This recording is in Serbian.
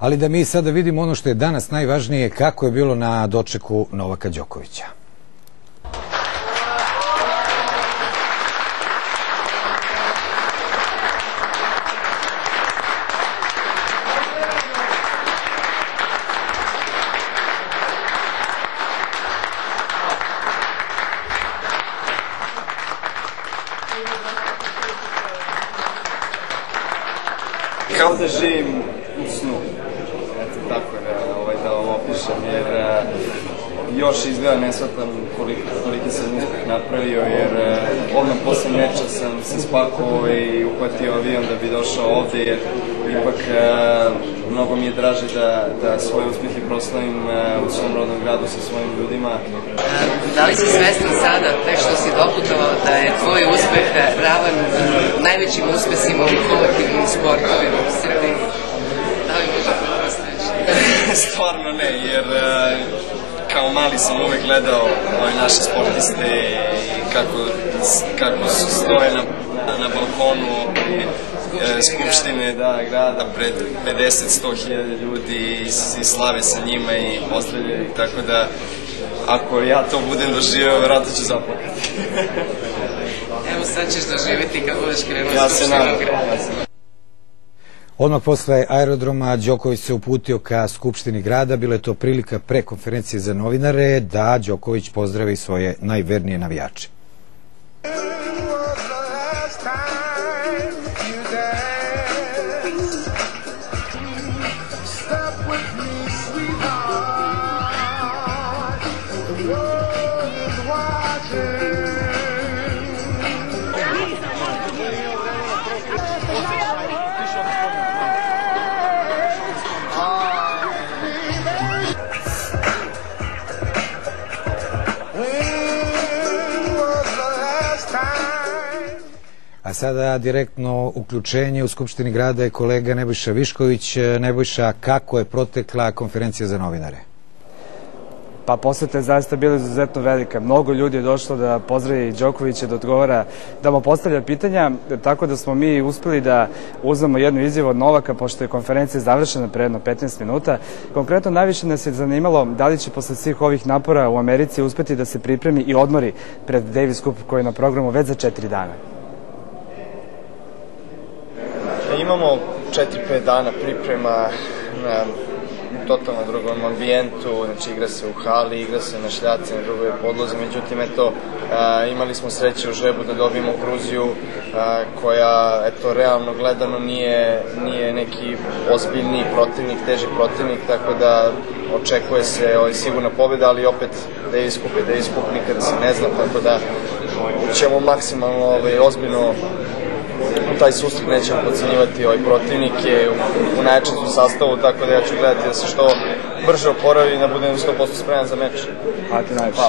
Ali da mi sada vidimo ono što je danas najvažnije, kako je bilo na dočeku Novaka Đokovića. Kao da živim u snu, eto tako da ovo opišem, jer još izgleda ne shvatam koliki sam uspeh napravio, jer odmah posle meča sam se spakovao i uhvatio avion da bi došao ovde, jer ipak mnogo mi je draže da svoje uspehe proslavim u svom rodnom gradu sa svojim ljudima. Da li si svestan sada, tek što si doputovao, da je tvoj uspeh ravan najvećim uspesima u kolektivnim sportovima u Srbiji? Da li možda pretpostaviš? Stvarno ne, jer kao mali sam uvek gledao ove naše sportiste i kako su stoje na balkonu Skupštine grada pred 50-100 hiljada ljudi i slave sa njima i pozdravljaju, tako da ako ja to budem doživeo, vjerojatno ću zaplakati. Evo sad ćeš doživjeti kad budeš krenuo Skupštinom grada. Odmah posle aerodroma Đoković se uputio ka Skupštini grada. Bila je to prilika pre konferencije za novinare da Đoković pozdravi svoje najvernije navijače. A sada direktno uključenje u Skupštini grada je kolega Nebojša Višković. Nebojša, kako je protekla konferencija za novinare? Pa poseta je zaista bila izuzetno velika. Mnogo ljudi je došlo da pozdravi Đokovića, da odgovara, da mu postavlja pitanja, tako da smo mi uspeli da uzmemo jednu izjavu od Novaka, pošto je konferencija završena pre jedno 15 minuta. Konkretno, najviše nas je zanimalo da li će posle svih ovih napora u Americi uspeti da se pripremi i odmori pred Davis Cup koji je na programu već za 4 dana. Imamo 4-5 dana priprema na totalno drugom ambijentu, znači igra se u hali, igra se na šljaci, na drugoj podlozi, međutim, eto, imali smo sreće u žrebu da dobijemo Gruziju, koja, eto, realno gledano nije neki ozbiljni protivnik, teži protivnik, tako da očekuje se sigurna pobjeda, ali opet Davis Cup nikada se ne zna, tako da ćemo maksimalno ozbiljno taj susret, nećemo podcenjivati protivnike u najjačem sastavu, tako da ja ću gledati da se što brže oporavi i da budem 100% spreman za meč. Hvala ti najviše.